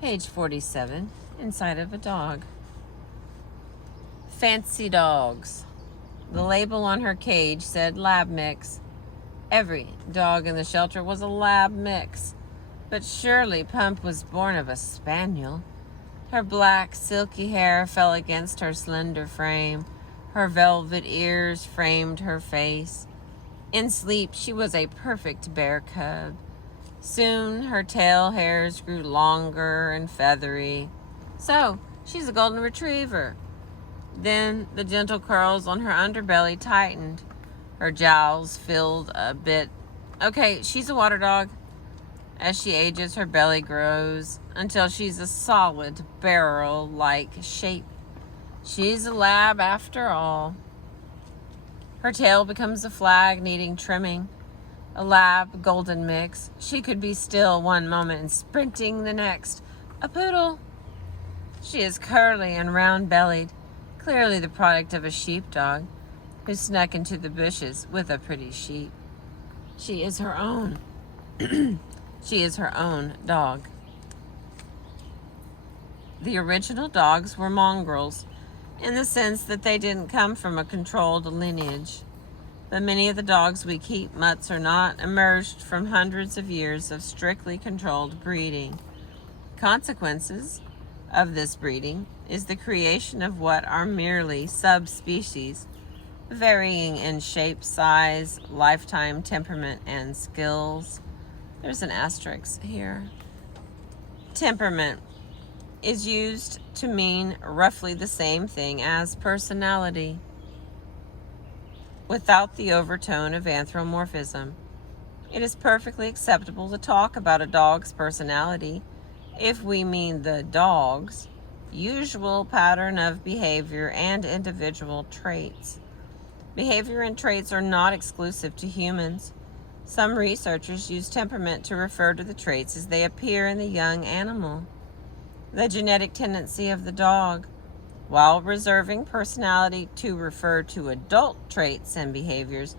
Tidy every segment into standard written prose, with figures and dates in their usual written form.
Page 47, inside of a dog. Fancy dogs. The label on her cage said lab mix. Every dog in the shelter was a lab mix. But surely Pump was born of a spaniel. Her black, silky hair fell against her slender frame. Her velvet ears framed her face. In sleep, she was a perfect bear cub. Soon, her tail hairs grew longer and feathery. So, she's a golden retriever. Then the gentle curls on her underbelly tightened. Her jowls filled a bit. Okay, she's a water dog. As she ages, her belly grows until she's a solid barrel-like shape. She's a lab after all. Her tail becomes a flag needing trimming. A lab golden mix. She could be still one moment and sprinting the next. A poodle. She is curly and round-bellied, clearly the product of a sheepdog who snuck into the bushes with a pretty sheep. She is her own. She is her own dog. The original dogs were mongrels, in the sense that they didn't come from a controlled lineage. But many of the dogs we keep, mutts or not, emerged from hundreds of years of strictly controlled breeding. Consequences of this breeding is the creation of what are merely subspecies, varying in shape, size, lifetime, temperament, and skills. There's an asterisk here. Temperament is used to mean roughly the same thing as personality, without the overtone of anthropomorphism. It is perfectly acceptable to talk about a dog's personality if we mean the dog's usual pattern of behavior and individual traits. Behavior and traits are not exclusive to humans. Some researchers use temperament to refer to the traits as they appear in the young animal. The genetic tendency of the dog, while reserving personality to refer to adult traits and behaviors,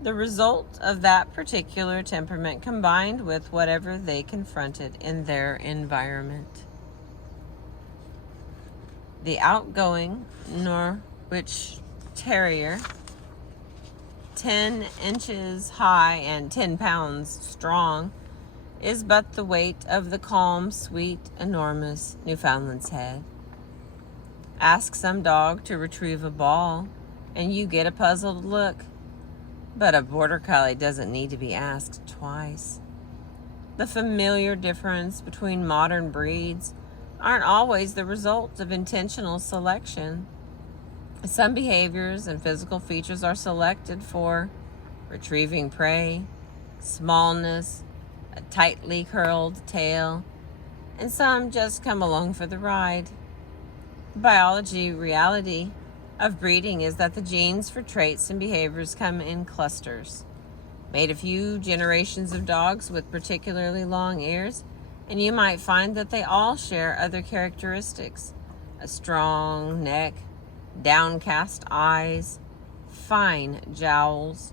the result of that particular temperament combined with whatever they confronted in their environment. The outgoing Norwich Terrier, 10 inches high and 10 pounds strong, is but the weight of the calm, sweet, enormous Newfoundland's head. Ask some dog to retrieve a ball, and you get a puzzled look. But a border collie doesn't need to be asked twice. The familiar difference between modern breeds aren't always the result of intentional selection. Some behaviors and physical features are selected for retrieving prey, smallness, a tightly curled tail, and some just come along for the ride. The biology reality of breeding is that the genes for traits and behaviors come in clusters. Made a few generations of dogs with particularly long ears, and you might find that they all share other characteristics: a strong neck, downcast eyes, fine jowls.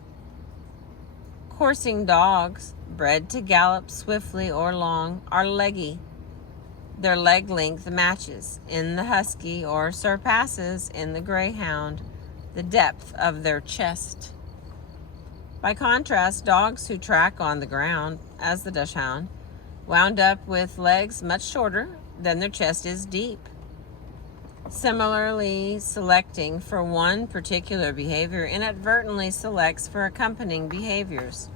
Coursing dogs, bred to gallop swiftly or long, are leggy. Their leg length matches in the husky or surpasses in the greyhound the depth of their chest. By contrast, dogs who track on the ground, as the dachshund, wound up with legs much shorter than their chest is deep. Similarly, selecting for one particular behavior inadvertently selects for accompanying behaviors.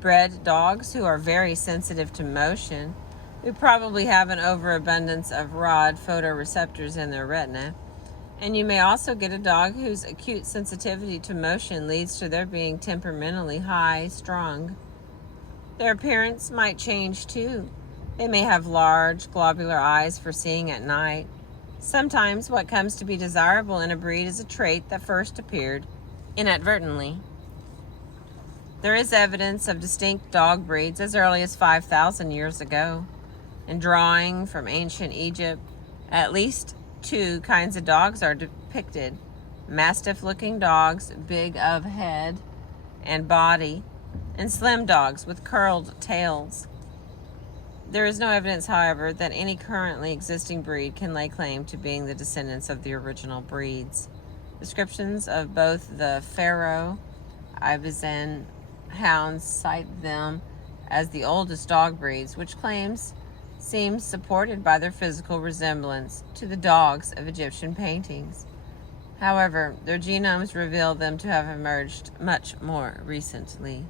Bred dogs who are very sensitive to motion, who probably have an overabundance of rod photoreceptors in their retina, and you may also get a dog whose acute sensitivity to motion leads to their being temperamentally high-strung. Their appearance might change too. They may have large, globular eyes for seeing at night. Sometimes what comes to be desirable in a breed is a trait that first appeared inadvertently. There is evidence of distinct dog breeds as early as 5,000 years ago. In drawing from ancient Egypt, at least two kinds of dogs are depicted: mastiff-looking dogs, big of head and body, and slim dogs with curled tails. There is no evidence, however, that any currently existing breed can lay claim to being the descendants of the original breeds. Descriptions of both the Pharaoh Ibizan hounds cite them as the oldest dog breeds, which claims seems supported by their physical resemblance to the dogs of Egyptian paintings. However, their genomes reveal them to have emerged much more recently.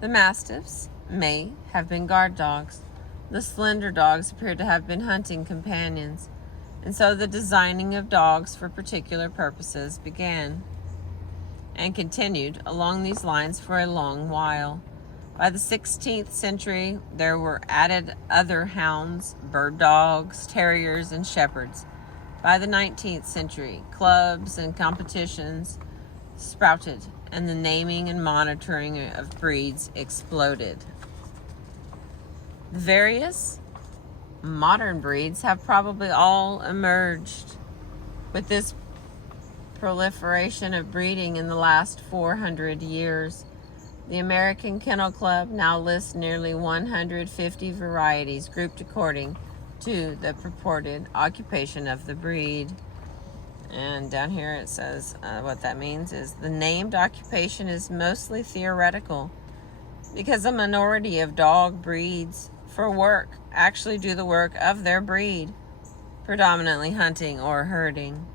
The Mastiffs may have been guard dogs. The slender dogs appear to have been hunting companions, and so the designing of dogs for particular purposes began and continued along these lines for a long while. By the 16th century, there were added other hounds, bird dogs, terriers, and shepherds. By the 19th century, clubs and competitions sprouted, and the naming and monitoring of breeds exploded. The various modern breeds have probably all emerged with this proliferation of breeding in the last 400 years. The American Kennel Club now lists nearly 150 varieties grouped according to the purported occupation of the breed. And down here it says what that means is the named occupation is mostly theoretical because a minority of dog breeds for work actually do the work of their breed, predominantly hunting or herding.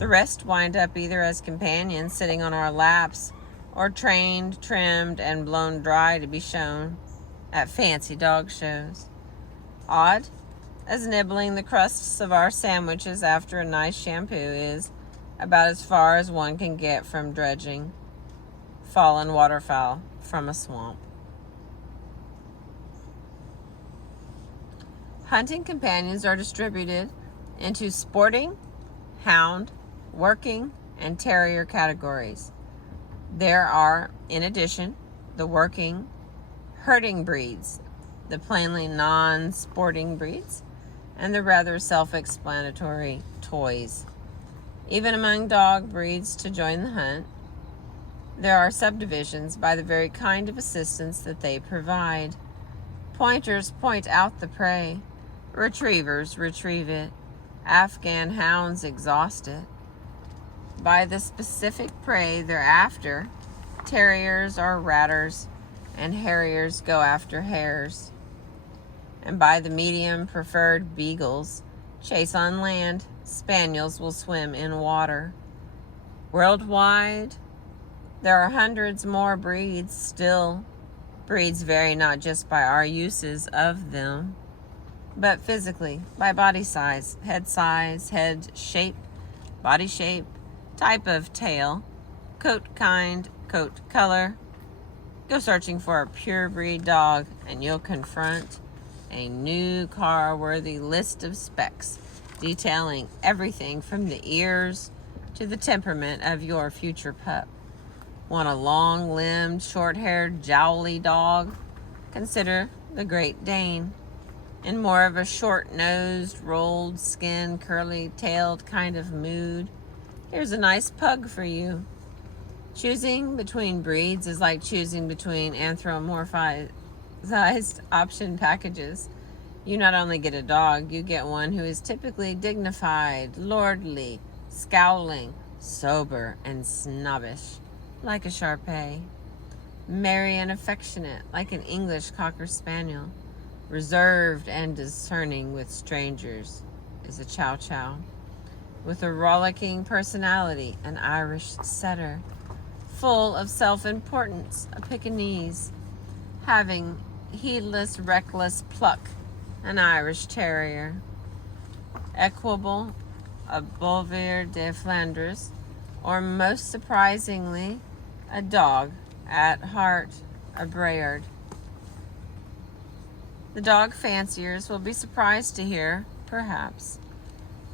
The rest wind up either as companions sitting on our laps or trained, trimmed, and blown dry to be shown at fancy dog shows. Odd as nibbling the crusts of our sandwiches after a nice shampoo is about as far as one can get from dredging fallen waterfowl from a swamp. Hunting companions are distributed into sporting, hound, working, and terrier categories. There are, in addition, the working, herding breeds, the plainly non-sporting breeds, and the rather self-explanatory toys. Even among dog breeds to join the hunt, there are subdivisions by the very kind of assistance that they provide. Pointers point out the prey. Retrievers retrieve it. Afghan hounds exhaust it. By the specific prey they're after, terriers are ratters, and harriers go after hares. And by the medium preferred beagles chase on land, spaniels will swim in water. Worldwide, there are hundreds more breeds still. Breeds vary not just by our uses of them, but physically, by body size, head shape, body shape, type of tail, coat kind, coat color. Go searching for a pure breed dog and you'll confront a new car-worthy list of specs detailing everything from the ears to the temperament of your future pup. Want a long-limbed, short-haired, jowly dog? Consider the Great Dane. In more of a short-nosed, rolled-skinned, curly-tailed kind of mood, here's a nice pug for you. Choosing between breeds is like choosing between anthropomorphized option packages. You not only get a dog, you get one who is typically dignified, lordly, scowling, sober, and snobbish, like a Shar-Pei. Merry and affectionate, like an English Cocker Spaniel. Reserved and discerning with strangers is a Chow Chow. With a rollicking personality, an Irish setter. Full of self-importance, a Pekingese. Having heedless, reckless pluck, an Irish terrier. Equable, a Bouvier de Flanders, or most surprisingly, a dog at heart, a Bayard. The dog fanciers will be surprised to hear, perhaps,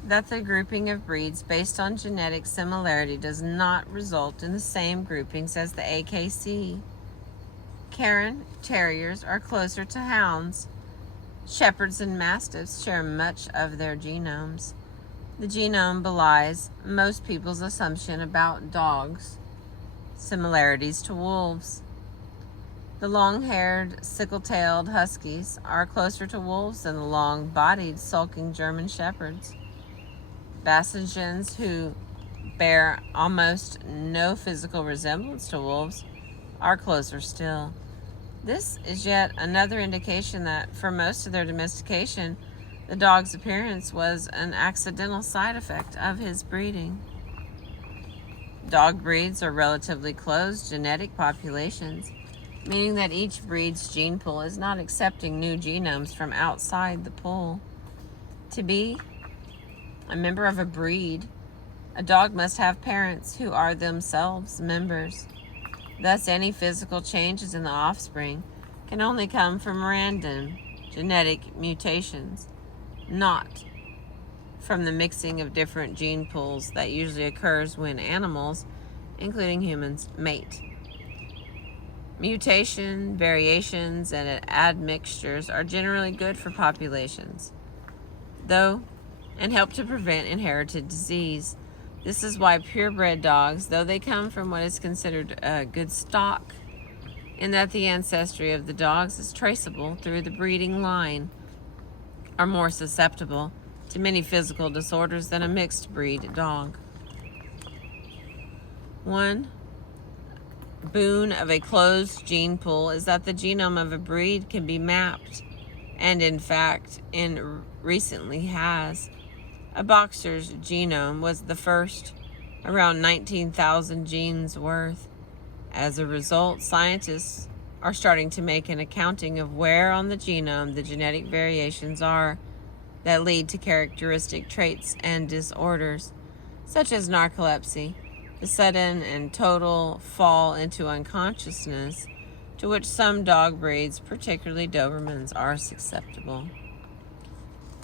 that the grouping of breeds based on genetic similarity does not result in the same groupings as the AKC. Cairn terriers are closer to hounds. Shepherds and mastiffs share much of their genomes. The genome belies most people's assumption about dogs' similarities to wolves. The long-haired, sickle-tailed huskies are closer to wolves than the long-bodied, sulking German shepherds. Bassengins, who bear almost no physical resemblance to wolves, are closer still. This is yet another indication that for most of their domestication, the dog's appearance was an accidental side effect of his breeding. Dog breeds are relatively closed genetic populations, meaning that each breed's gene pool is not accepting new genomes from outside the pool. To be a member of a breed, a dog must have parents who are themselves members. Thus, any physical changes in the offspring can only come from random genetic mutations, not from the mixing of different gene pools that usually occurs when animals, including humans, mate. Mutation, variations, and admixtures are generally good for populations, and help to prevent inherited disease. This is why purebred dogs, though they come from what is considered a good stock, in that the ancestry of the dogs is traceable through the breeding line, are more susceptible to many physical disorders than a mixed breed dog. One boon of a closed gene pool is that the genome of a breed can be mapped, and in fact, recently has. A boxer's genome was the first, around 19,000 genes worth. As a result, scientists are starting to make an accounting of where on the genome the genetic variations are that lead to characteristic traits and disorders, such as narcolepsy, the sudden and total fall into unconsciousness to which some dog breeds, particularly Dobermans, are susceptible.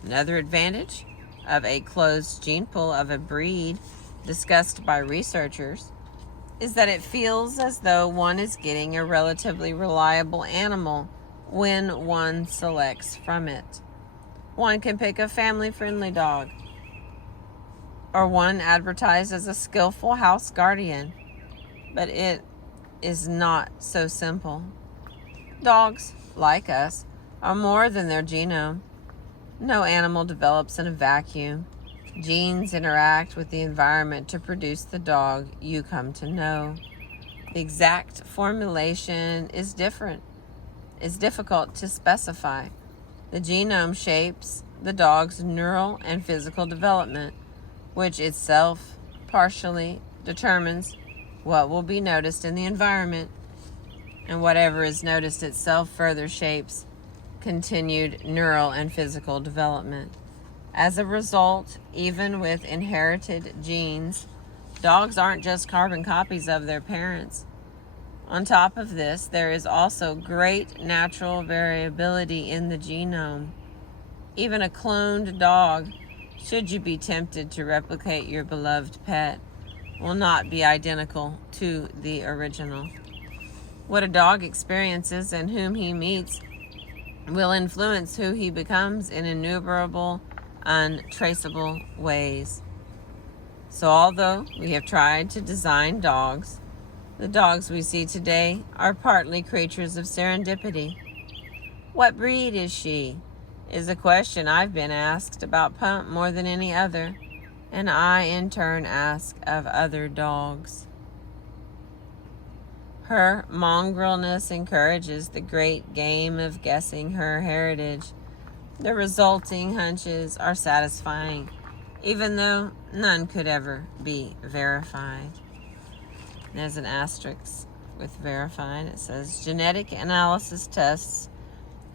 Another advantage of a closed gene pool of a breed discussed by researchers is that it feels as though one is getting a relatively reliable animal when one selects from it. One can pick a family-friendly dog, or one advertised as a skillful house guardian, but it is not so simple. Dogs, like us, are more than their genome. No animal develops in a vacuum. Genes interact with the environment to produce the dog you come to know. The exact formulation is difficult to specify. The genome shapes the dog's neural and physical development, which itself partially determines what will be noticed in the environment, and whatever is noticed itself further shapes continued neural and physical development. As a result, even with inherited genes, dogs aren't just carbon copies of their parents. On top of this, there is also great natural variability in the genome. Even a cloned dog, should you be tempted to replicate your beloved pet, will not be identical to the original. What a dog experiences and whom he meets will influence who he becomes in innumerable, untraceable ways. So although we have tried to design dogs, the dogs we see today are partly creatures of serendipity. What breed is she? Is a question I've been asked about Pump more than any other, and I in turn ask of other dogs. Her mongrelness encourages the great game of guessing her heritage. The resulting hunches are satisfying, even though none could ever be verified. There's an asterisk with verified. It says genetic analysis tests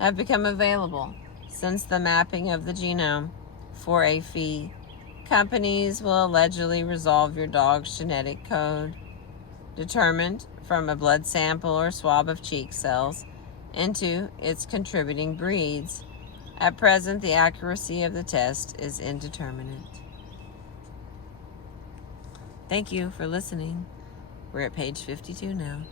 have become available since the mapping of the genome for a fee. Companies will allegedly resolve your dog's genetic code, determined from a blood sample or swab of cheek cells, into its contributing breeds. At present, the accuracy of the test is indeterminate. Thank you for listening. We're at page 52 now.